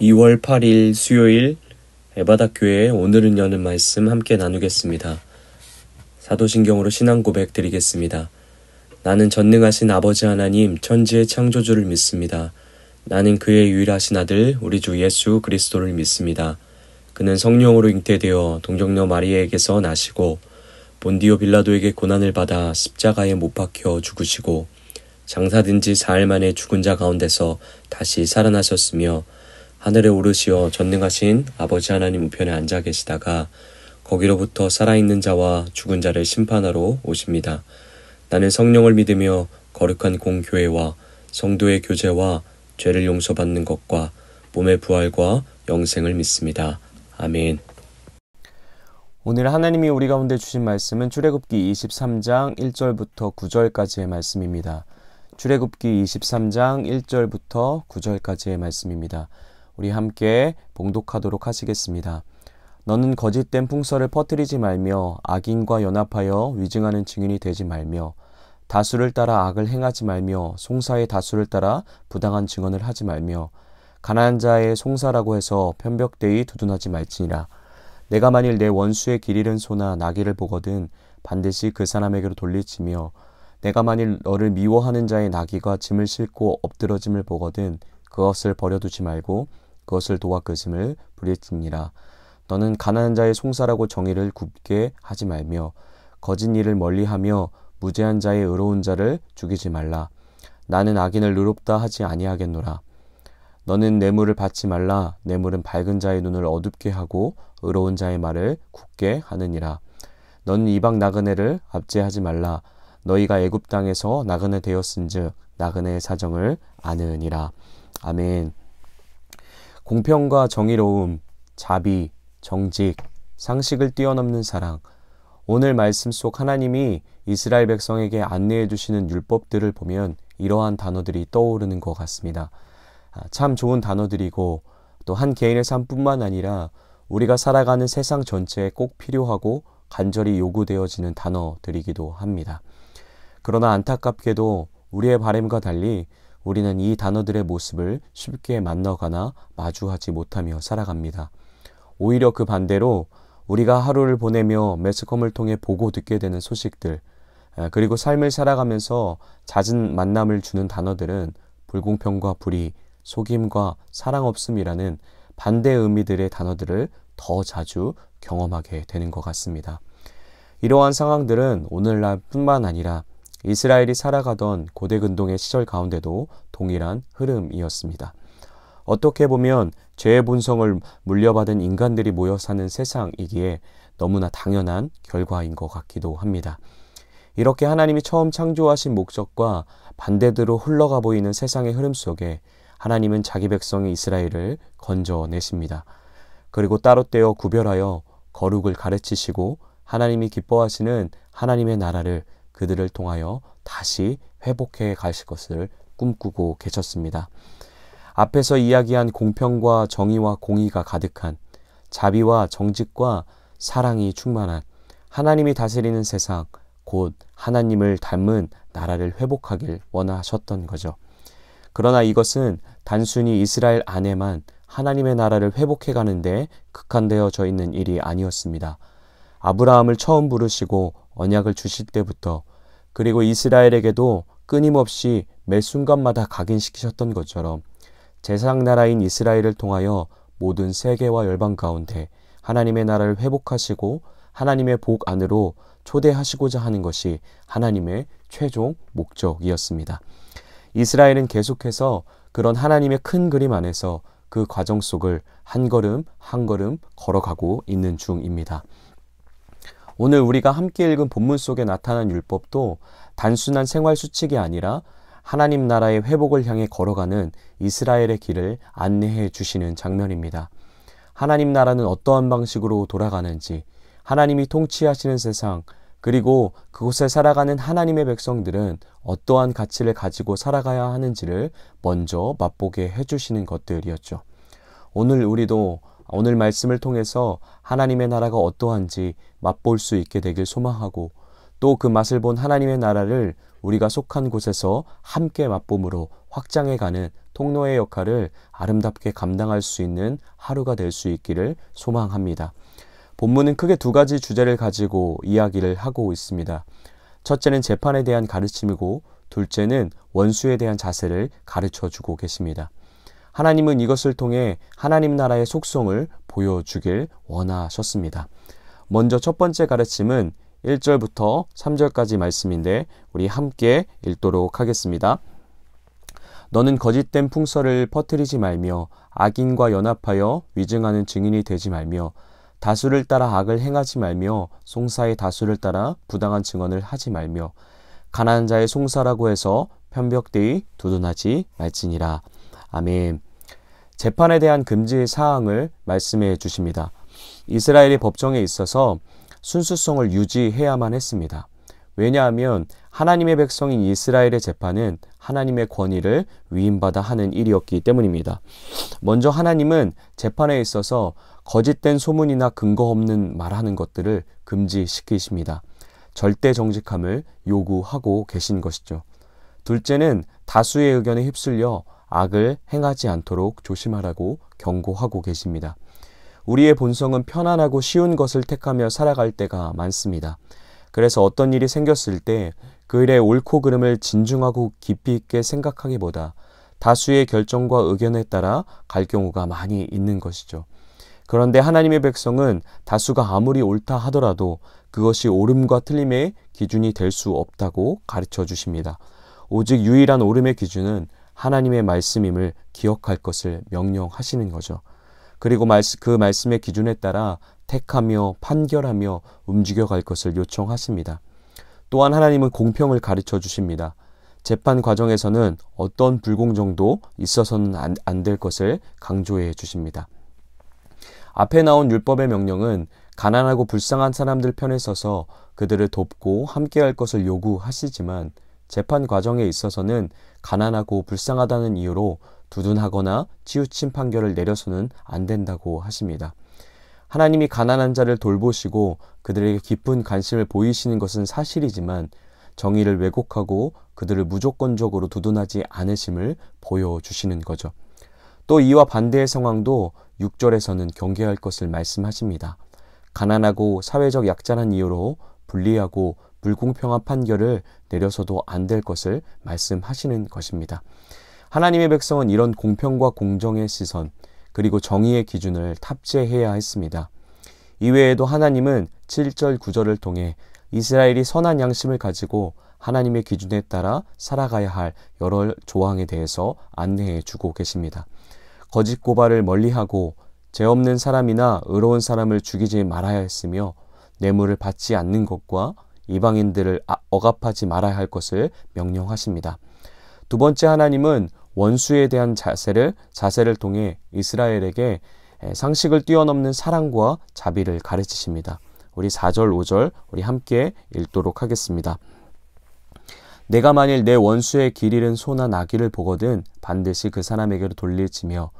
2월 8일 수요일 에바다교회 오늘은 여는 말씀 함께 나누겠습니다. 사도신경으로 신앙 고백 드리겠습니다. 나는 전능하신 아버지 하나님 천지의 창조주를 믿습니다. 나는 그의 유일하신 아들 우리 주 예수 그리스도를 믿습니다. 그는 성령으로 잉태되어 동정녀 마리아에게서 나시고 본디오 빌라도에게 고난을 받아 십자가에 못 박혀 죽으시고 장사된 지 4일 만에 죽은 자 가운데서 다시 살아나셨으며 하늘에 오르시어 전능하신 아버지 하나님 우편에 앉아 계시다가 거기로부터 살아있는 자와 죽은 자를 심판하러 오십니다. 나는 성령을 믿으며 거룩한 공교회와 성도의 교제와 죄를 용서받는 것과 몸의 부활과 영생을 믿습니다. 아멘. 오늘 하나님이 우리 가운데 주신 말씀은 출애굽기 23장 1절부터 9절까지의 말씀입니다. 출애굽기 23장 1절부터 9절까지의 말씀입니다. 우리 함께 봉독하도록 하시겠습니다. 너는 거짓된 풍설을 퍼뜨리지 말며 악인과 연합하여 위증하는 증인이 되지 말며 다수를 따라 악을 행하지 말며 송사의 다수를 따라 부당한 증언을 하지 말며 가난한 자의 송사라고 해서 편벽되이 두둔하지 말지니라. 내가 만일 내 원수의 길 잃은 소나 나귀를 보거든 반드시 그 사람에게로 돌리치며 내가 만일 너를 미워하는 자의 나귀가 짐을 싣고 엎드러짐을 보거든 그것을 버려두지 말고 그것을 도와 그 짐을 부릴지니라. 너는 가난한 자의 송사라고 정의를 굽게 하지 말며 거짓 일을 멀리하며 무죄한 자의 의로운 자를 죽이지 말라. 나는 악인을 의롭다 하지 아니하겠노라. 너는 뇌물을 받지 말라. 뇌물은 밝은 자의 눈을 어둡게 하고 의로운 자의 말을 굳게 하느니라. 너는 이방 나그네를 압제하지 말라. 너희가 애굽 땅에서 나그네 되었은즉 나그네의 사정을 아느니라. 아멘. 공평과 정의로움, 자비, 정직, 상식을 뛰어넘는 사랑. 오늘 말씀 속 하나님이 이스라엘 백성에게 안내해 주시는 율법들을 보면 이러한 단어들이 떠오르는 것 같습니다. 참 좋은 단어들이고 또 한 개인의 삶뿐만 아니라 우리가 살아가는 세상 전체에 꼭 필요하고 간절히 요구되어지는 단어들이기도 합니다. 그러나 안타깝게도 우리의 바람과 달리 우리는 이 단어들의 모습을 쉽게 만나거나 마주하지 못하며 살아갑니다. 오히려 그 반대로 우리가 하루를 보내며 매스컴을 통해 보고 듣게 되는 소식들, 그리고 삶을 살아가면서 잦은 만남을 주는 단어들은 불공평과 불의, 속임과 사랑 없음이라는 반대 의미들의 단어들을 더 자주 경험하게 되는 것 같습니다. 이러한 상황들은 오늘날 뿐만 아니라 이스라엘이 살아가던 고대 근동의 시절 가운데도 동일한 흐름이었습니다. 어떻게 보면 죄의 본성을 물려받은 인간들이 모여 사는 세상이기에 너무나 당연한 결과인 것 같기도 합니다. 이렇게 하나님이 처음 창조하신 목적과 반대대로 흘러가 보이는 세상의 흐름 속에 하나님은 자기 백성 이스라엘을 건져내십니다. 그리고 따로 떼어 구별하여 거룩을 가르치시고 하나님이 기뻐하시는 하나님의 나라를 그들을 통하여 다시 회복해 가실 것을 꿈꾸고 계셨습니다. 앞에서 이야기한 공평과 정의와 공의가 가득한 자비와 정직과 사랑이 충만한 하나님이 다스리는 세상, 곧 하나님을 닮은 나라를 회복하길 원하셨던 거죠. 그러나 이것은 단순히 이스라엘 안에만 하나님의 나라를 회복해 가는데 국한되어져 있는 일이 아니었습니다. 아브라함을 처음 부르시고 언약을 주실 때부터 그리고 이스라엘에게도 끊임없이 매 순간마다 각인시키셨던 것처럼 제사장나라인 이스라엘을 통하여 모든 세계와 열방 가운데 하나님의 나라를 회복하시고 하나님의 복 안으로 초대하시고자 하는 것이 하나님의 최종 목적이었습니다. 이스라엘은 계속해서 그런 하나님의 큰 그림 안에서 그 과정 속을 한 걸음 한 걸음 걸어가고 있는 중입니다. 오늘 우리가 함께 읽은 본문 속에 나타난 율법도 단순한 생활 수칙이 아니라 하나님 나라의 회복을 향해 걸어가는 이스라엘의 길을 안내해 주시는 장면입니다. 하나님 나라는 어떠한 방식으로 돌아가는지, 하나님이 통치하시는 세상, 그리고 그곳에 살아가는 하나님의 백성들은 어떠한 가치를 가지고 살아가야 하는지를 먼저 맛보게 해주시는 것들이었죠. 오늘 우리도 오늘 말씀을 통해서 하나님의 나라가 어떠한지 맛볼 수 있게 되길 소망하고 또 그 맛을 본 하나님의 나라를 우리가 속한 곳에서 함께 맛봄으로 확장해가는 통로의 역할을 아름답게 감당할 수 있는 하루가 될 수 있기를 소망합니다. 본문은 크게 두 가지 주제를 가지고 이야기를 하고 있습니다. 첫째는 재판에 대한 가르침이고 둘째는 원수에 대한 자세를 가르쳐주고 계십니다. 하나님은 이것을 통해 하나님 나라의 속성을 보여주길 원하셨습니다. 먼저 첫 번째 가르침은 1절부터 3절까지 말씀인데 우리 함께 읽도록 하겠습니다. 너는 거짓된 풍설을 퍼뜨리지 말며 악인과 연합하여 위증하는 증인이 되지 말며 다수를 따라 악을 행하지 말며 송사의 다수를 따라 부당한 증언을 하지 말며 가난한 자의 송사라고 해서 편벽되이 두둔하지 말지니라. 아멘. 재판에 대한 금지 사항을 말씀해 주십니다. 이스라엘의 법정에 있어서 순수성을 유지해야만 했습니다. 왜냐하면 하나님의 백성인 이스라엘의 재판은 하나님의 권위를 위임받아 하는 일이었기 때문입니다. 먼저 하나님은 재판에 있어서 거짓된 소문이나 근거 없는 말하는 것들을 금지시키십니다. 절대 정직함을 요구하고 계신 것이죠. 둘째는 다수의 의견에 휩쓸려 악을 행하지 않도록 조심하라고 경고하고 계십니다. 우리의 본성은 편안하고 쉬운 것을 택하며 살아갈 때가 많습니다. 그래서 어떤 일이 생겼을 때 그 일의 옳고 그름을 진중하고 깊이 있게 생각하기보다 다수의 결정과 의견에 따라 갈 경우가 많이 있는 것이죠. 그런데 하나님의 백성은 다수가 아무리 옳다 하더라도 그것이 옳음과 틀림의 기준이 될 수 없다고 가르쳐 주십니다. 오직 유일한 옳음의 기준은 하나님의 말씀임을 기억할 것을 명령하시는 거죠. 그리고 그 말씀의 기준에 따라 택하며 판결하며 움직여갈 것을 요청하십니다. 또한 하나님은 공평을 가르쳐 주십니다. 재판 과정에서는 어떤 불공정도 있어서는 안 될 것을 강조해 주십니다. 앞에 나온 율법의 명령은 가난하고 불쌍한 사람들 편에 서서 그들을 돕고 함께할 것을 요구하시지만 재판 과정에 있어서는 가난하고 불쌍하다는 이유로 두둔하거나 치우친 판결을 내려서는 안 된다고 하십니다. 하나님이 가난한 자를 돌보시고 그들에게 깊은 관심을 보이시는 것은 사실이지만 정의를 왜곡하고 그들을 무조건적으로 두둔하지 않으심을 보여주시는 거죠. 또 이와 반대의 상황도 6절에서는 경계할 것을 말씀하십니다. 가난하고 사회적 약자란 이유로 불리하고 불공평한 판결을 내려서도 안 될 것을 말씀하시는 것입니다. 하나님의 백성은 이런 공평과 공정의 시선 그리고 정의의 기준을 탑재해야 했습니다. 이외에도 하나님은 7절 9절을 통해 이스라엘이 선한 양심을 가지고 하나님의 기준에 따라 살아가야 할 여러 조항에 대해서 안내해 주고 계십니다. 거짓 고발을 멀리하고 죄 없는 사람이나 의로운 사람을 죽이지 말아야 했으며 뇌물을 받지 않는 것과 이방인들을 억압하지 말아야 할 것을 명령하십니다. 두 번째, 하나님은 원수에 대한 자세를 통해 이스라엘에게 상식을 뛰어넘는 사랑과 자비를 가르치십니다. 우리 4절 5절 우리 함께 읽도록 하겠습니다. 내가 만일 내 원수의 길 잃은 소나 나귀를 보거든 반드시 그 사람에게로 돌릴지며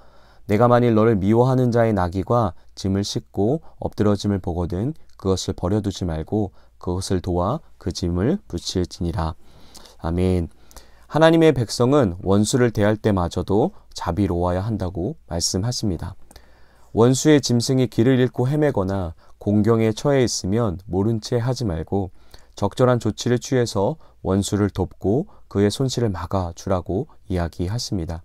내가 만일 너를 미워하는 자의 나귀가 짐을 싣고 엎드러짐을 보거든 그것을 버려두지 말고 그것을 도와 그 짐을 붙일지니라. 아멘. 하나님의 백성은 원수를 대할 때마저도 자비로워야 한다고 말씀하십니다. 원수의 짐승이 길을 잃고 헤매거나 공경에 처해 있으면 모른 채 하지 말고 적절한 조치를 취해서 원수를 돕고 그의 손실을 막아주라고 이야기하십니다.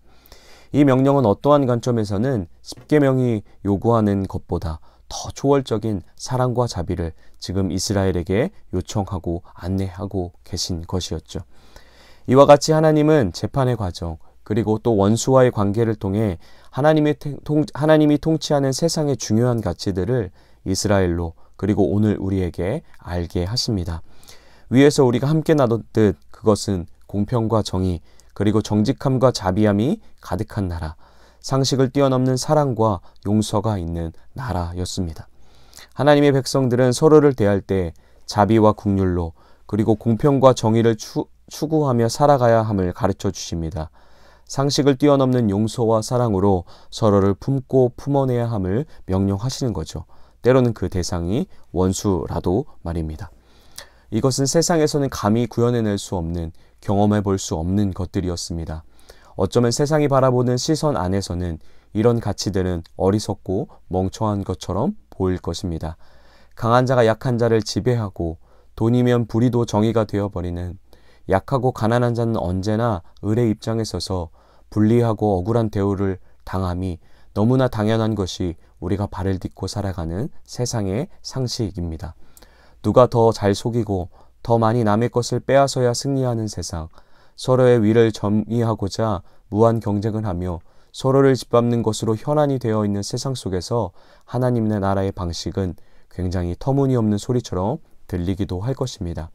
이 명령은 어떠한 관점에서는 십계명이 요구하는 것보다 더 초월적인 사랑과 자비를 지금 이스라엘에게 요청하고 안내하고 계신 것이었죠. 이와 같이 하나님은 재판의 과정 그리고 또 원수와의 관계를 통해 하나님이 통치하는 세상의 중요한 가치들을 이스라엘로 그리고 오늘 우리에게 알게 하십니다. 위에서 우리가 함께 나눴듯 그것은 공평과 정의 그리고 정직함과 자비함이 가득한 나라, 상식을 뛰어넘는 사랑과 용서가 있는 나라였습니다. 하나님의 백성들은 서로를 대할 때 자비와 긍휼로 그리고 공평과 정의를 추구하며 살아가야 함을 가르쳐 주십니다. 상식을 뛰어넘는 용서와 사랑으로 서로를 품고 품어내야 함을 명령하시는 거죠. 때로는 그 대상이 원수라도 말입니다. 이것은 세상에서는 감히 구현해낼 수 없는 경험해 볼 수 없는 것들이었습니다. 어쩌면 세상이 바라보는 시선 안에서는 이런 가치들은 어리석고 멍청한 것처럼 보일 것입니다. 강한 자가 약한 자를 지배하고 돈이면 불의도 정의가 되어버리는, 약하고 가난한 자는 언제나 을의 입장에 서서 불리하고 억울한 대우를 당함이 너무나 당연한 것이 우리가 발을 딛고 살아가는 세상의 상식입니다. 누가 더 잘 속이고 더 많이 남의 것을 빼앗아야 승리하는 세상, 서로의 위를 점이하고자 무한 경쟁을 하며 서로를 짓밟는 것으로 현안이 되어 있는 세상 속에서 하나님의 나라의 방식은 굉장히 터무니없는 소리처럼 들리기도 할 것입니다.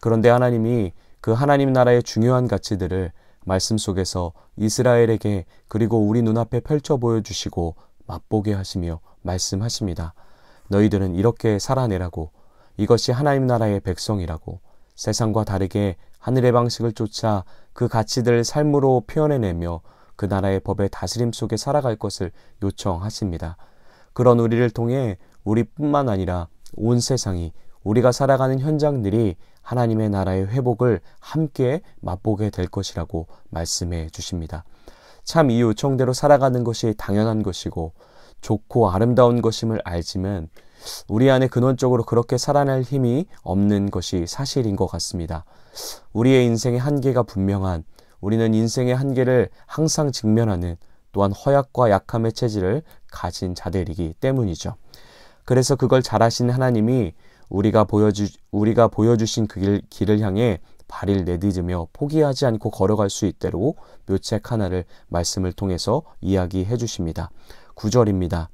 그런데 하나님이 그 하나님 나라의 중요한 가치들을 말씀 속에서 이스라엘에게 그리고 우리 눈앞에 펼쳐 보여주시고 맛보게 하시며 말씀하십니다. 너희들은 이렇게 살아내라고, 이것이 하나님 나라의 백성이라고, 세상과 다르게 하늘의 방식을 쫓아 그 가치들을 삶으로 표현해내며 그 나라의 법의 다스림 속에 살아갈 것을 요청하십니다. 그런 우리를 통해 우리뿐만 아니라 온 세상이, 우리가 살아가는 현장들이 하나님의 나라의 회복을 함께 맛보게 될 것이라고 말씀해 주십니다. 참 이 요청대로 살아가는 것이 당연한 것이고 좋고 아름다운 것임을 알지만 우리 안에 근원적으로 그렇게 살아날 힘이 없는 것이 사실인 것 같습니다. 우리의 인생의 한계가 분명한, 우리는 인생의 한계를 항상 직면하는, 또한 허약과 약함의 체질을 가진 자들이기 때문이죠. 그래서 그걸 잘 아신 하나님이 우리가 보여주신 그 길을 향해 발을 내딛으며 포기하지 않고 걸어갈 수 있도록 묘책 하나를 말씀을 통해서 이야기해 주십니다. 9절입니다.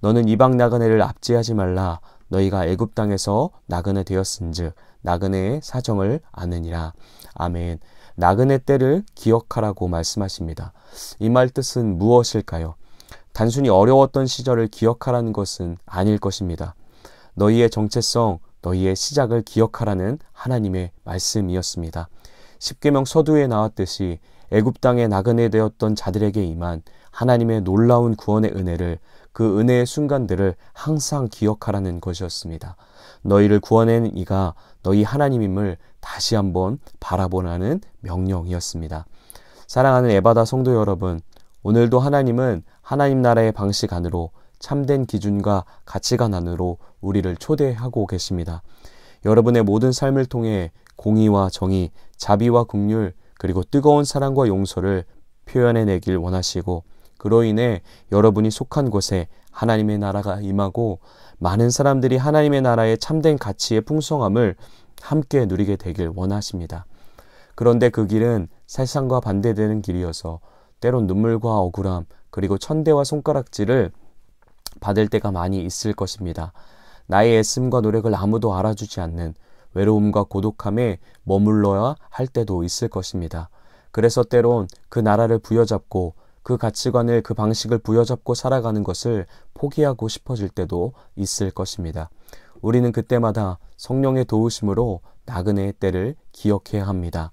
너는 이방 나그네를 압제하지 말라. 너희가 애굽 땅에서 나그네 되었은즉 나그네의 사정을 아느니라. 아멘. 나그네 때를 기억하라고 말씀하십니다. 이 말 뜻은 무엇일까요? 단순히 어려웠던 시절을 기억하라는 것은 아닐 것입니다. 너희의 정체성, 너희의 시작을 기억하라는 하나님의 말씀이었습니다. 십계명 서두에 나왔듯이 애굽 땅에 나그네 되었던 자들에게 임한 하나님의 놀라운 구원의 은혜를, 그 은혜의 순간들을 항상 기억하라는 것이었습니다. 너희를 구원해낸 이가 너희 하나님임을 다시 한번 바라보라는 명령이었습니다. 사랑하는 에바다 성도 여러분, 오늘도 하나님은 하나님 나라의 방식 안으로, 참된 기준과 가치관 안으로 우리를 초대하고 계십니다. 여러분의 모든 삶을 통해 공의와 정의, 자비와 긍휼, 그리고 뜨거운 사랑과 용서를 표현해내길 원하시고, 그로 인해 여러분이 속한 곳에 하나님의 나라가 임하고 많은 사람들이 하나님의 나라의 참된 가치의 풍성함을 함께 누리게 되길 원하십니다. 그런데 그 길은 세상과 반대되는 길이어서 때론 눈물과 억울함, 그리고 천대와 손가락질을 받을 때가 많이 있을 것입니다. 나의 애씀과 노력을 아무도 알아주지 않는 외로움과 고독함에 머물러야 할 때도 있을 것입니다. 그래서 때론 그 나라를 부여잡고 그 가치관을, 그 방식을 부여잡고 살아가는 것을 포기하고 싶어질 때도 있을 것입니다. 우리는 그때마다 성령의 도우심으로 나그네의 때를 기억해야 합니다.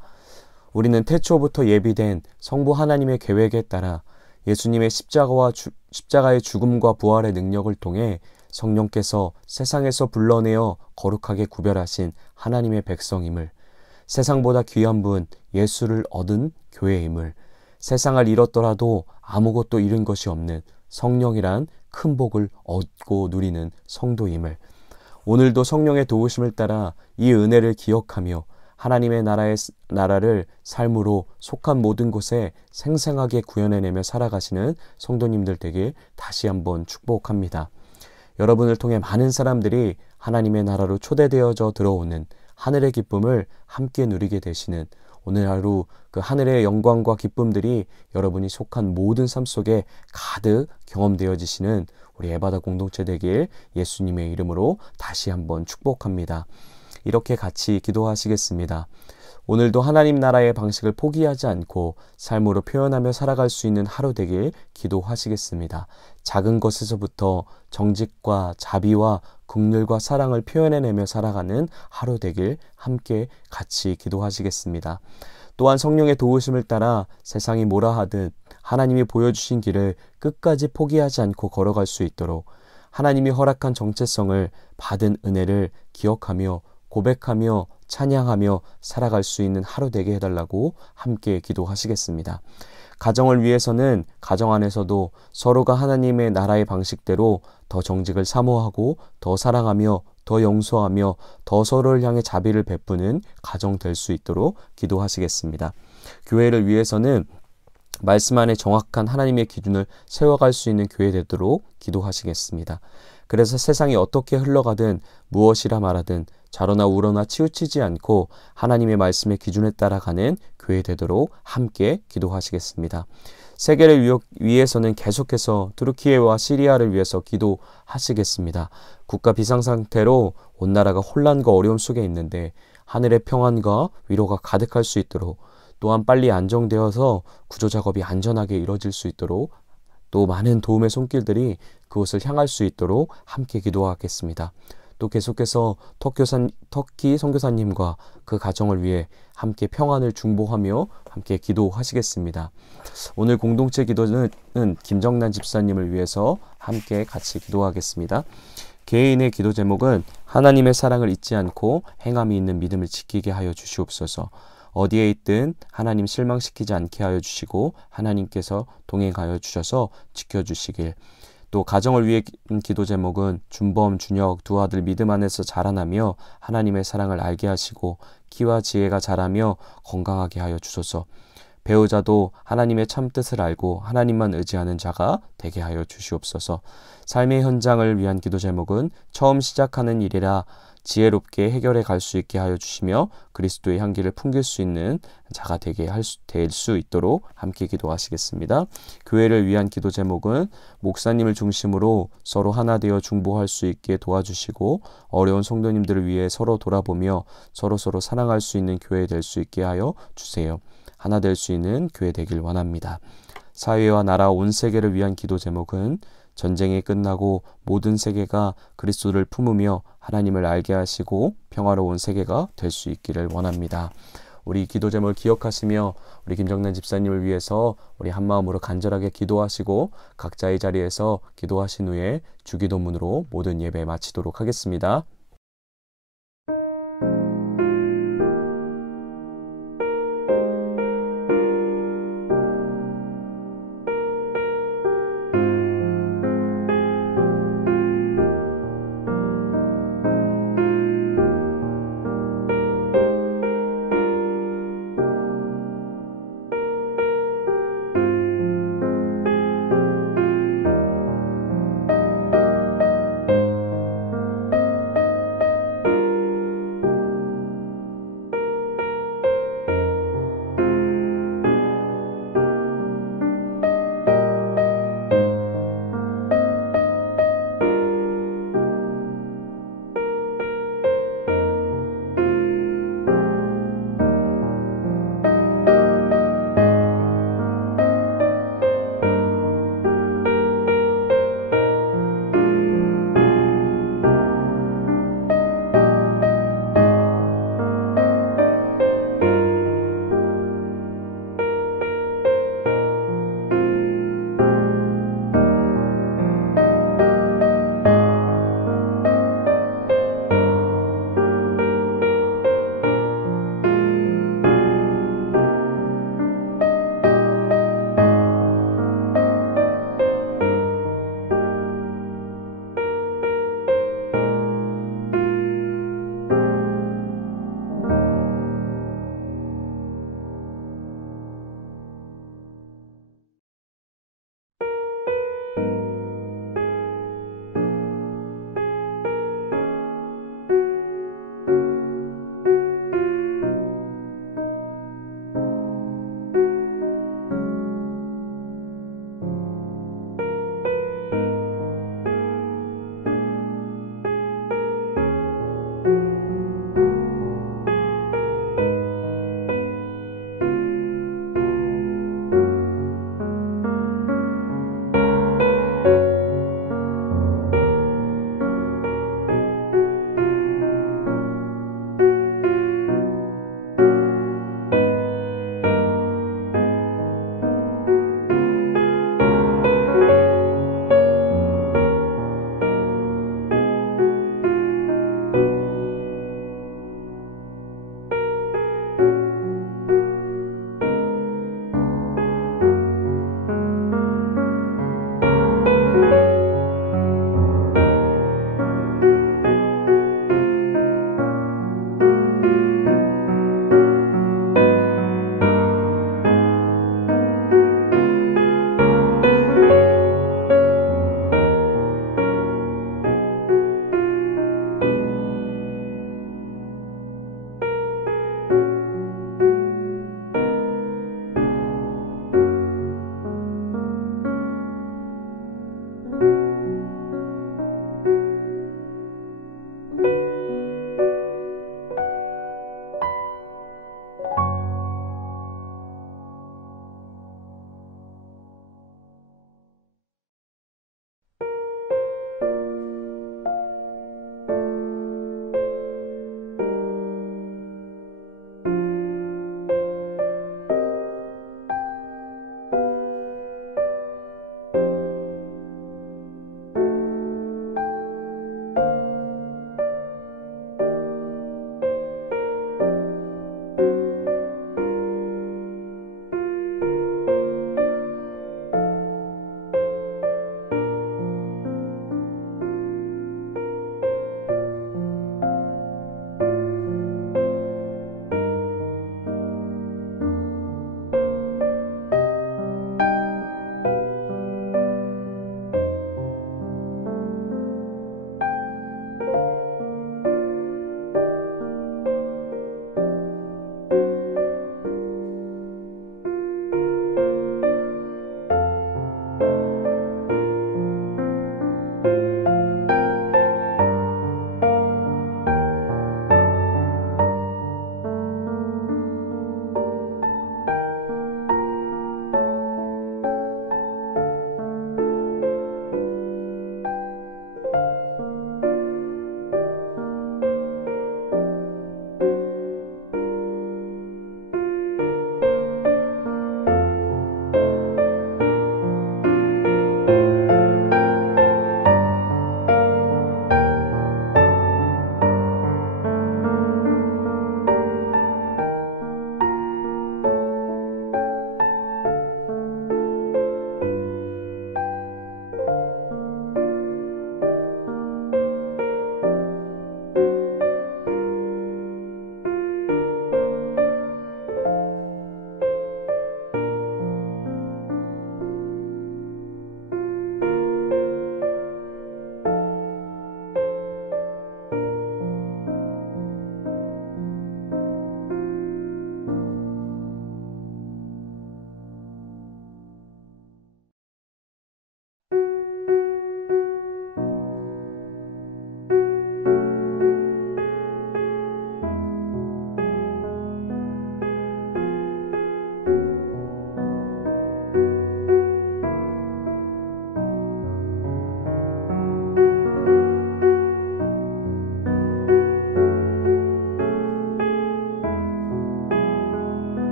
우리는 태초부터 예비된 성부 하나님의 계획에 따라 예수님의 십자가의 죽음과 부활의 능력을 통해 성령께서 세상에서 불러내어 거룩하게 구별하신 하나님의 백성임을, 세상보다 귀한 분 예수를 얻은 교회임을, 세상을 잃었더라도 아무것도 잃은 것이 없는 성령이란 큰 복을 얻고 누리는 성도임을, 오늘도 성령의 도우심을 따라 이 은혜를 기억하며 하나님의 나라를 삶으로 속한 모든 곳에 생생하게 구현해내며 살아가시는 성도님들 되길 다시 한번 축복합니다. 여러분을 통해 많은 사람들이 하나님의 나라로 초대되어져 들어오는 하늘의 기쁨을 함께 누리게 되시는 오늘 하루, 그 하늘의 영광과 기쁨들이 여러분이 속한 모든 삶 속에 가득 경험되어지시는 우리 에바다 공동체 되길 예수님의 이름으로 다시 한번 축복합니다. 이렇게 같이 기도하시겠습니다. 오늘도 하나님 나라의 방식을 포기하지 않고 삶으로 표현하며 살아갈 수 있는 하루 되길 기도하시겠습니다. 작은 것에서부터 정직과 자비와 긍휼과 사랑을 표현해내며 살아가는 하루 되길 함께 같이 기도하시겠습니다. 또한 성령의 도우심을 따라 세상이 뭐라 하든 하나님이 보여주신 길을 끝까지 포기하지 않고 걸어갈 수 있도록 하나님이 허락한 정체성을 받은 은혜를 기억하며 고백하며 찬양하며 살아갈 수 있는 하루 되게 해달라고 함께 기도하시겠습니다. 가정을 위해서는 가정 안에서도 서로가 하나님의 나라의 방식대로 더 정직을 사모하고 더 사랑하며 더 용서하며 더 서로를 향해 자비를 베푸는 가정 될 수 있도록 기도하시겠습니다. 교회를 위해서는 말씀 안에 정확한 하나님의 기준을 세워갈 수 있는 교회 되도록 기도하시겠습니다. 그래서 세상이 어떻게 흘러가든 무엇이라 말하든 좌로나 우로나 치우치지 않고 하나님의 말씀의 기준에 따라가는 교회 되도록 함께 기도하시겠습니다. 세계를 위해서는 계속해서 투르키예와 시리아를 위해서 기도하시겠습니다. 국가 비상상태로 온 나라가 혼란과 어려움 속에 있는데 하늘의 평안과 위로가 가득할 수 있도록, 또한 빨리 안정되어서 구조작업이 안전하게 이루어질 수 있도록, 또 많은 도움의 손길들이 그곳을 향할 수 있도록 함께 기도하겠습니다. 또 계속해서 터키 선교사님과 그 가정을 위해 함께 평안을 중보하며 함께 기도하시겠습니다. 오늘 공동체 기도는 김정란 집사님을 위해서 함께 같이 기도하겠습니다. 개인의 기도 제목은 하나님의 사랑을 잊지 않고 행함이 있는 믿음을 지키게 하여 주시옵소서. 어디에 있든 하나님 실망시키지 않게 하여 주시고 하나님께서 동행하여 주셔서 지켜주시길. 또 가정을 위해 기도 제목은 준범, 준혁 두 아들 믿음 안에서 자라나며 하나님의 사랑을 알게 하시고 키와 지혜가 자라며 건강하게 하여 주소서. 배우자도 하나님의 참뜻을 알고 하나님만 의지하는 자가 되게 하여 주시옵소서. 삶의 현장을 위한 기도 제목은 처음 시작하는 일이라 지혜롭게 해결해 갈 수 있게 하여 주시며 그리스도의 향기를 풍길 수 있는 자가 될 수 있도록 함께 기도하시겠습니다. 교회를 위한 기도 제목은 목사님을 중심으로 서로 하나 되어 중보할 수 있게 도와주시고 어려운 성도님들을 위해 서로 돌아보며 서로 사랑할 수 있는 교회 될 수 있게 하여 주세요. 하나 될 수 있는 교회 되길 원합니다. 사회와 나라 온 세계를 위한 기도 제목은 전쟁이 끝나고 모든 세계가 그리스도를 품으며 하나님을 알게 하시고 평화로운 세계가 될 수 있기를 원합니다. 우리 기도 제목을 기억하시며 우리 김정란 집사님을 위해서 우리 한마음으로 간절하게 기도하시고 각자의 자리에서 기도하신 후에 주기도문으로 모든 예배 마치도록 하겠습니다.